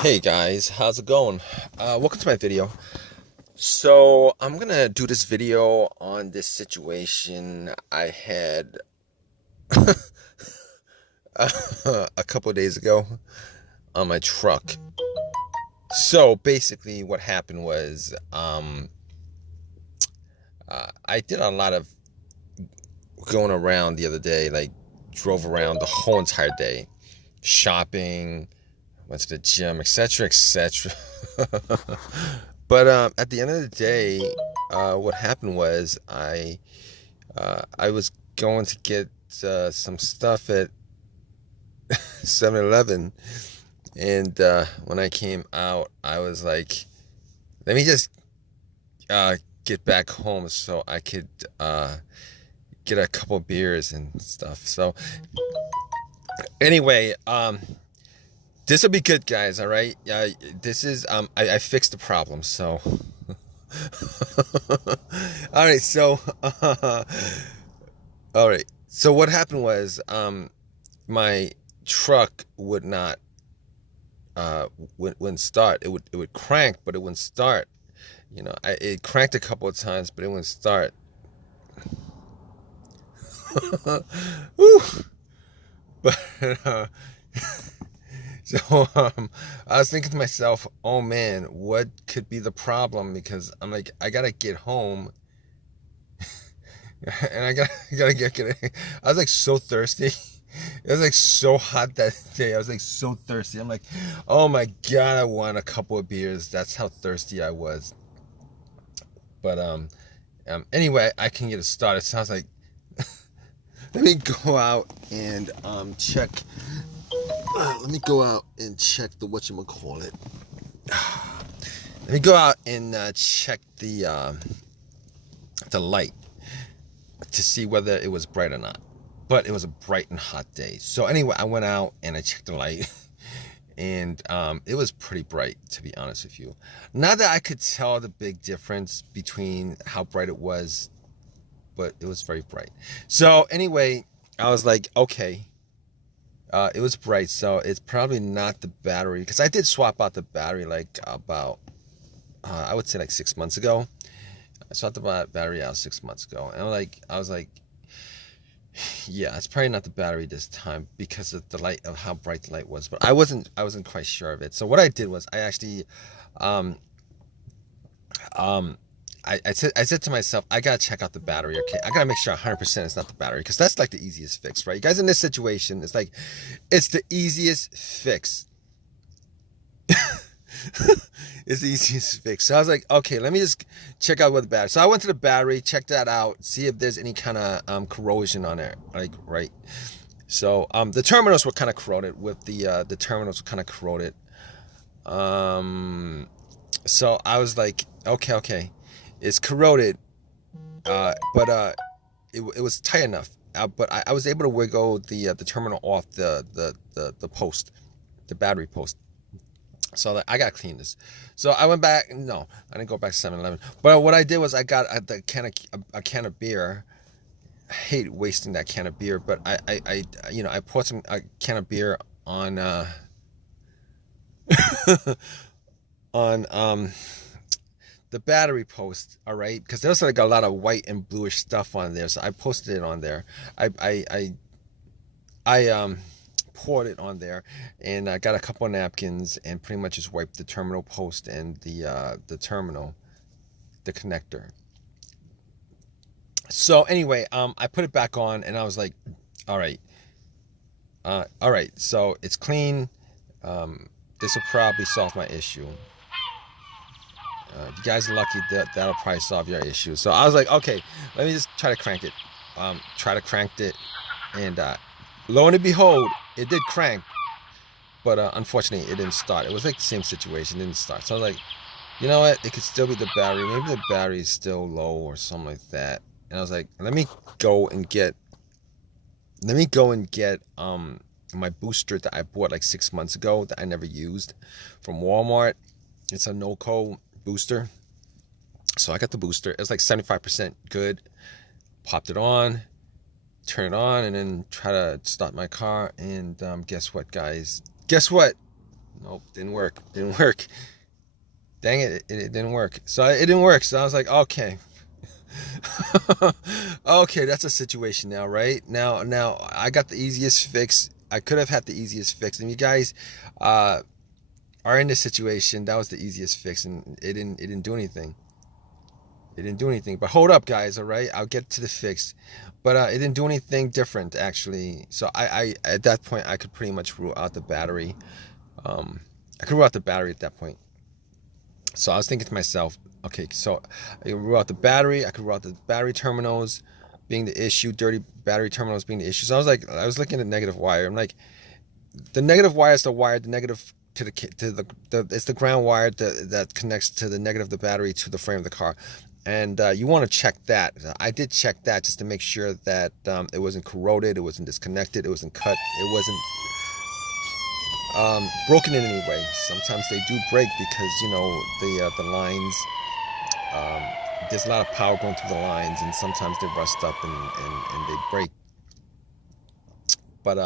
Hey guys, how's it going? Welcome to my video. So I'm gonna do this video on this situation I had a couple of days ago on my truck. So basically what happened was I did a lot of going around the other day, like drove around the whole entire day, shopping, went to the gym, etc., etc. But at the end of the day, what happened was I was going to get some stuff at 7-Eleven, and when I came out, I was like, let me just get back home so I could get a couple beers and stuff. So anyway, this will be good, guys. All right. This is I fixed the problem. So all right. So all right. So what happened was my truck would not wouldn't start. It would crank, but it wouldn't start. It cranked a couple of times, but it wouldn't start. Woo. But so I was thinking to myself, oh man, what could be the problem? Because I'm like, I gotta get home, and I gotta get. I was like so thirsty. It was like so hot that day. I was like so thirsty. I'm like, oh my god, I want a couple of beers. That's how thirsty I was. But anyway, I can get it started. So I was like, let me go out and check. Let me go out and check the whatchamacallit. Let me go out and check the light to see whether it was bright or not. But it was a bright and hot day. So anyway, I went out and I checked the light, and it was pretty bright, to be honest with you. Not that I could tell the big difference between how bright it was, but it was very bright. So anyway, I was like, okay, it was bright, so it's probably not the battery, because I did swap out the battery like about, I would say like 6 months ago. I swapped the battery out 6 months ago, and I was like, yeah, it's probably not the battery this time because of the light, of how bright the light was. But I wasn't quite sure of it. So what I did was I actually, um, um, I said to myself, I gotta check out the battery. Okay, I gotta make sure 100% it's not the battery, because that's like the easiest fix, right? You guys, in this situation, it's like it's the easiest fix. It's the easiest fix. So I was like, okay, let me just check out what the battery. So I went to the battery, checked that out, see if there's any kind of corrosion on there, like, right. So the terminals were kind of corroded. With the terminals were kind of corroded. So I was like, okay, it's corroded, but it was tight enough. But I was able to wiggle the terminal off the post, the battery post. So like, I gotta clean this. So I went back. No, I didn't go back to 7-Eleven. But what I did was I got a can of beer. I hate wasting that can of beer, but I poured a can of beer on on the battery post. All right, because there was like a lot of white and bluish stuff on there, so I posted it on there. I poured it on there, and I got a couple of napkins and pretty much just wiped the terminal post and the terminal, the connector. So anyway, I put it back on, and I was like, all right, so it's clean. This will probably solve my issue. You guys are lucky that that'll probably solve your issue. So I was like, okay, let me just try to crank it. Try to crank it, and lo and behold, it did crank, but unfortunately, it didn't start. It was like the same situation, it didn't start. So I was like, you know what? It could still be the battery. Maybe the battery is still low or something like that. And I was like, let me go and get my booster that I bought like 6 months ago that I never used from Walmart. It's a no-co booster. So I got the booster. It was like 75% good. Popped it on, turn it on, and then try to start my car. And guess what, guys? Guess what? Nope, didn't work. Didn't work. Dang it, it didn't work. So it didn't work. So I was like, okay. Okay, that's a situation now, right? Now I got the easiest fix. I could have had the easiest fix. And you guys uh are in this situation, that was the easiest fix, and it didn't do anything. It didn't do anything. But hold up, guys, all right? I'll get to the fix. But it didn't do anything different, actually. So I at that point I could pretty much rule out the battery. I could rule out the battery at that point. So I was thinking to myself, okay, so I could rule out the battery. I could rule out the battery terminals being the issue, dirty battery terminals being the issue. So I was looking at the negative wire. I'm like, the negative wire is the wire, the negative to the it's the ground wire that connects to the negative of the battery to the frame of the car. And you want to check that. I did check that just to make sure that it wasn't corroded, it wasn't disconnected, it wasn't cut, it wasn't broken in any way. Sometimes they do break because the lines. Um, there's a lot of power going through the lines, and sometimes they rust up and they break. But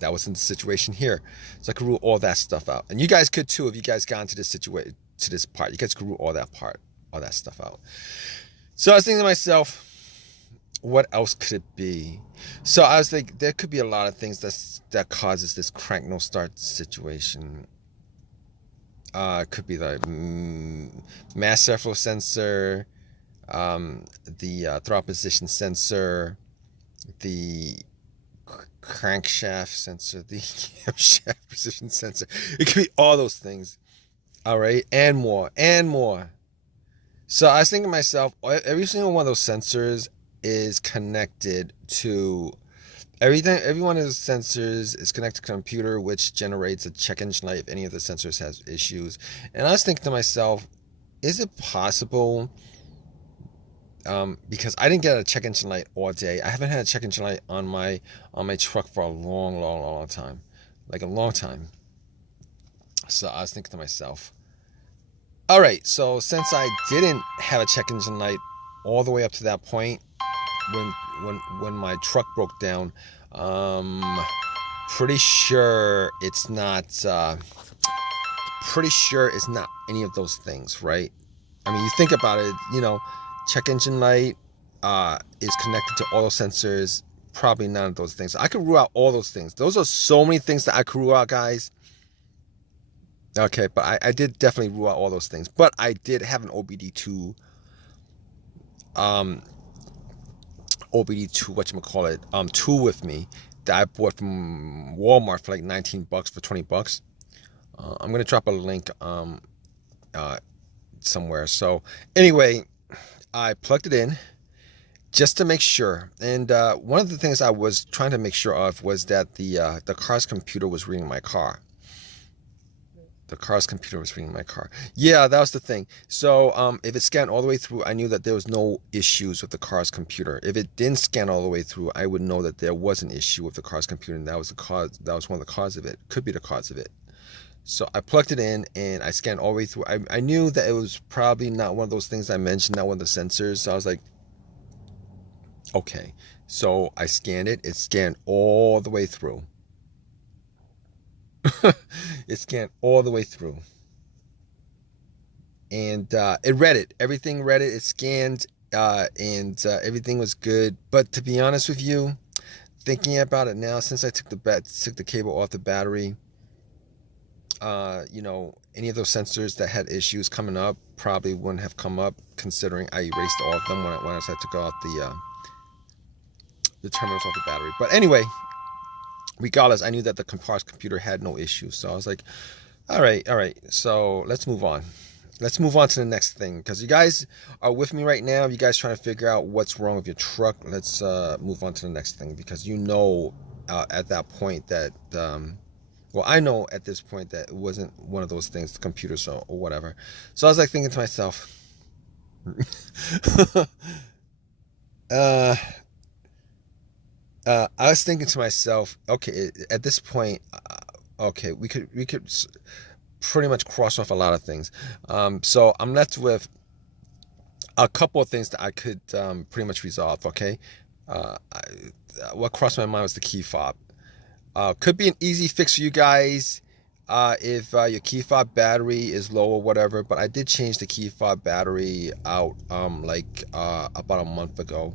that wasn't the situation here, so I could rule all that stuff out, and you guys could too if you guys got into this situation, to this part. You guys could rule all that stuff out. So I was thinking to myself, what else could it be? So I was like, there could be a lot of things that causes this crank no start situation. It could be the mass airflow sensor, the throttle position sensor, the crankshaft sensor, the camshaft position sensor. It could be all those things. All right, and more, and more. So I was thinking to myself, every single one of those sensors is connected to everything. Every one of those sensors is connected to a computer, which generates a check engine light if any of the sensors has issues. And I was thinking to myself, is it possible? Because I didn't get a check engine light all day. I haven't had a check engine light on my truck for a long time, like a long time. So I was thinking to myself, all right, so since I didn't have a check engine light all the way up to that point, when my truck broke down, pretty sure it's not any of those things, right? I mean, you think about it, check engine light is connected to all those sensors. Probably none of those things. I could rule out all those things. Those are so many things that I could rule out, guys. Okay, but I did definitely rule out all those things. But I did have an OBD2, tool with me that I bought from Walmart for like $19 for $20. I'm gonna drop a link somewhere. So anyway, I plugged it in just to make sure. And one of the things I was trying to make sure of was that the car's computer was reading my car. The car's computer was reading my car. Yeah, that was the thing. So if it scanned all the way through, I knew that there was no issues with the car's computer. If it didn't scan all the way through, I would know that there was an issue with the car's computer, and that was the cause. That was one of the cause of it. Could be the cause of it. So I plugged it in and I scanned all the way through. I knew that it was probably not one of those things I mentioned, not one of the sensors. So I was like, okay. So I scanned it. It scanned all the way through. It scanned all the way through, and it read it. Everything read it. It scanned, and everything was good. But to be honest with you, thinking about it now, since I took the cable off the battery, any of those sensors that had issues coming up probably wouldn't have come up, considering I erased all of them when I took out the terminals off the battery. But anyway, regardless, I knew that the car's computer had no issues. So I was like, all right. So let's move on. Let's move on to the next thing, because you guys are with me right now. You guys trying to figure out what's wrong with your truck. Let's move on to the next thing, because at that point that, I know at this point that it wasn't one of those things, the computer or whatever. So I was like thinking to myself, I was thinking to myself, okay, at this point, okay, we could pretty much cross off a lot of things. So I'm left with a couple of things that I could pretty much resolve. Okay, what crossed my mind was the key fob. Could be an easy fix for you guys. if your key fob battery is low or whatever. But I did change the key fob battery out like about a month ago.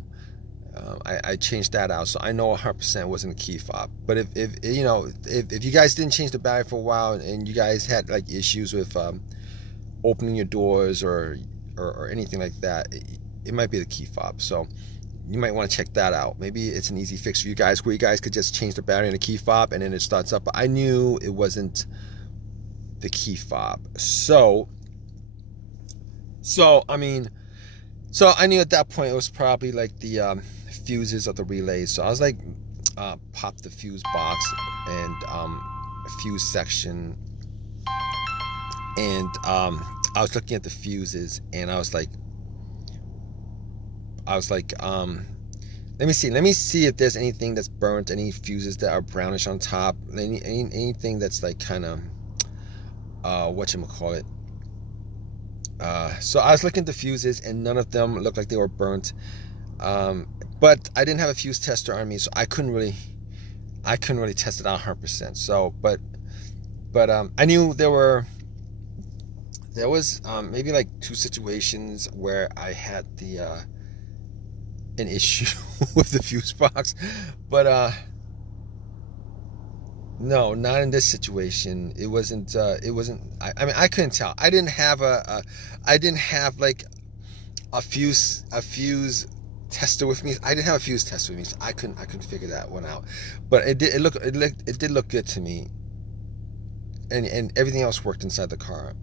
I changed that out, so I know 100% wasn't a key fob. But if you know, if you guys didn't change the battery for a while and you guys had like issues with opening your doors or anything like that, it might be the key fob. So you might want to check that out. Maybe it's an easy fix for you guys where you guys could just change the battery in the key fob and then it starts up. But I knew it wasn't the key fob. So I mean, so I knew at that point it was probably like the fuses of the relays. So I was like, pop the fuse box and fuse section, and I was looking at the fuses and I was like, let me see if there's anything that's burnt, any fuses that are brownish on top, anything that's like kind of whatchamacallit. So I was looking at the fuses and none of them looked like they were burnt. But I didn't have a fuse tester on me, so I couldn't really test it out 100%. So, but I knew there was maybe like 2 situations where I had an issue with the fuse box, but no, not in this situation. It wasn't. I mean, I couldn't tell. I didn't have like a fuse tester with me. I didn't have a fuse tester with me, so I couldn't figure that one out. But it did look good to me, and everything else worked inside the car.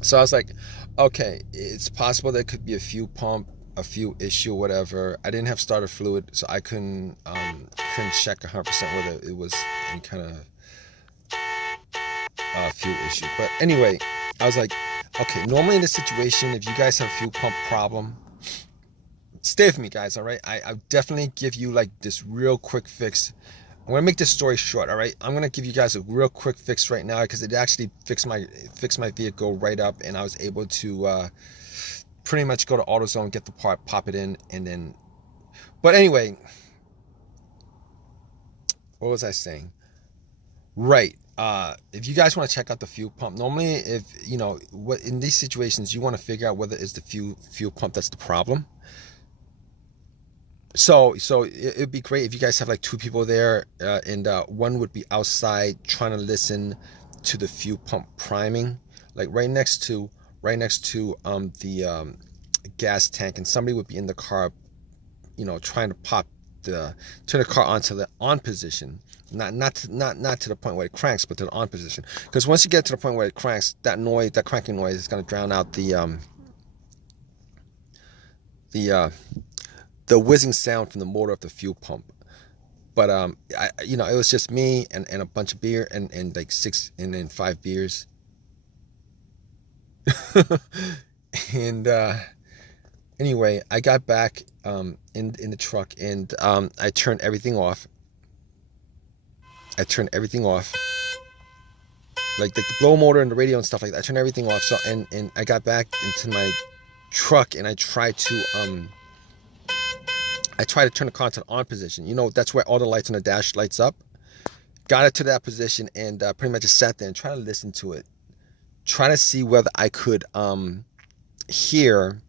So I was like, okay, it's possible there could be a fuel pump, a fuel issue, whatever. I didn't have starter fluid, so I couldn't check 100% whether it was any kind of fuel issue. But anyway, I was like, okay, normally in this situation, if you guys have a fuel pump problem, stay with me, guys, all right? I'll definitely give you like this real quick fix. I'm gonna make this story short, all right? I'm gonna give you guys a real quick fix right now because it actually fixed my vehicle right up, and I was able to pretty much go to AutoZone, get the part, pop it in, and then. But anyway, what was I saying? Right. If you guys want to check out the fuel pump, normally if you know what in these situations you want to figure out whether it's the fuel pump that's the problem. So it'd be great if you guys have like 2 people there, and one would be outside trying to listen to the fuel pump priming, like right next to the gas tank, and somebody would be in the car, you know, trying to turn the car onto the on position, not to the point where it cranks, but to the on position. Because once you get to the point where it cranks, that cranking noise is going to drown out the whizzing sound from the motor of the fuel pump. But it was just me and a bunch of beer and like 6 and then 5 beers. And anyway, I got back in the truck, and I turned everything off. Like the blow motor and the radio and stuff like that. I turned everything off. So and I got back into my truck, and I tried to turn the car to the on position. You know, that's where all the lights on the dash lights up. Got it to that position, and pretty much just sat there and tried to listen to it. Try to see whether I could hear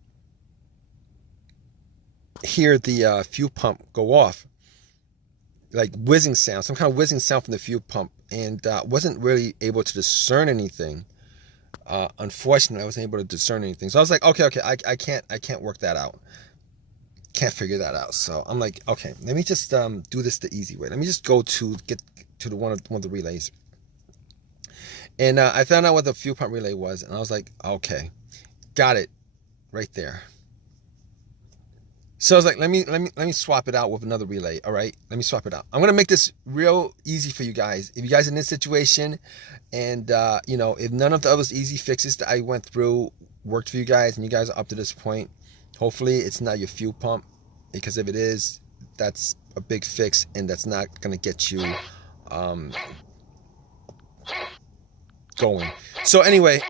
the fuel pump go off, like whizzing sound, some kind of whizzing sound from the fuel pump, and wasn't really able to discern anything. Unfortunately, I wasn't able to discern anything. So I was like, okay, I can't work that out. Can't figure that out. So I'm like, okay, let me just do this the easy way. Let me just get to one of the relays. And I found out what the fuel pump relay was, and I was like, okay, got it right there. So I was like, let me swap it out with another relay. All right, let me swap it out. I'm gonna make this real easy for you guys. If you guys are in this situation, and if none of the other easy fixes that I went through worked for you guys, and you guys are up to this point, hopefully it's not your fuel pump, because if it is, that's a big fix, and that's not gonna get you going. So anyway,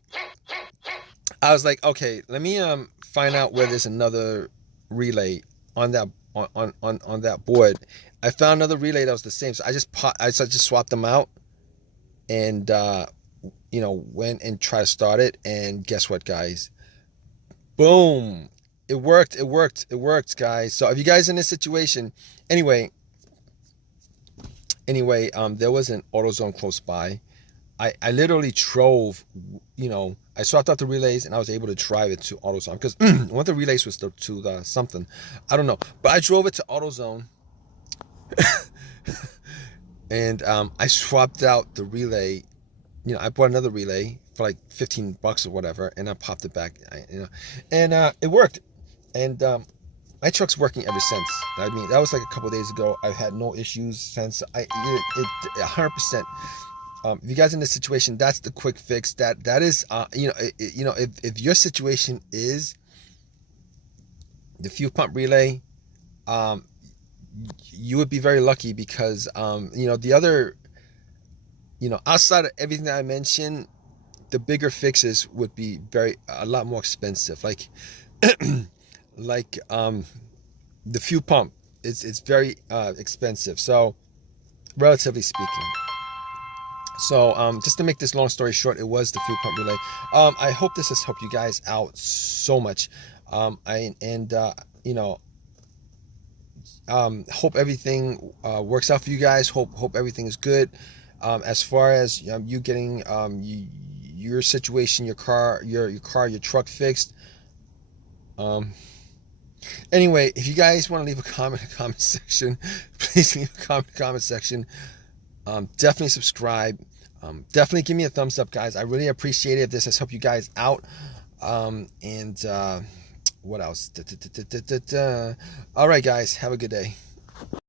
I was like, okay, let me find out where there's another relay on that on that board. I found another relay that was the same, so I just swapped them out, and went and tried to start it, and guess what, guys? Boom! It worked. It worked. It worked, guys. So if you guys in this situation, anyway, there was an AutoZone close by. I literally drove, I swapped out the relays and I was able to drive it to AutoZone because one of the relays was to the something, I don't know, but I drove it to AutoZone and I swapped out the relay. I bought another relay for like $15 or whatever, and I popped it back, and it worked. And my truck's working ever since. I mean, that was like a couple of days ago. I've had no issues since. It 100%. If you guys in this situation, that's the quick fix. That is, if your situation is the fuel pump relay, you would be very lucky because the other, outside of everything that I mentioned, the bigger fixes would be a lot more expensive. Like like the fuel pump, it's very expensive. So relatively speaking. So just to make this long story short, it was the fuel pump relay. I hope this has helped you guys out so much. Hope everything works out for you guys. Hope everything is good. As far as you getting your situation, your truck fixed. Anyway, if you guys want to leave a comment in the comment section, please leave a comment in the comment section. Definitely subscribe. Definitely give me a thumbs up, guys. I really appreciate it if this has helped you guys out. What else? All right, guys. Have a good day.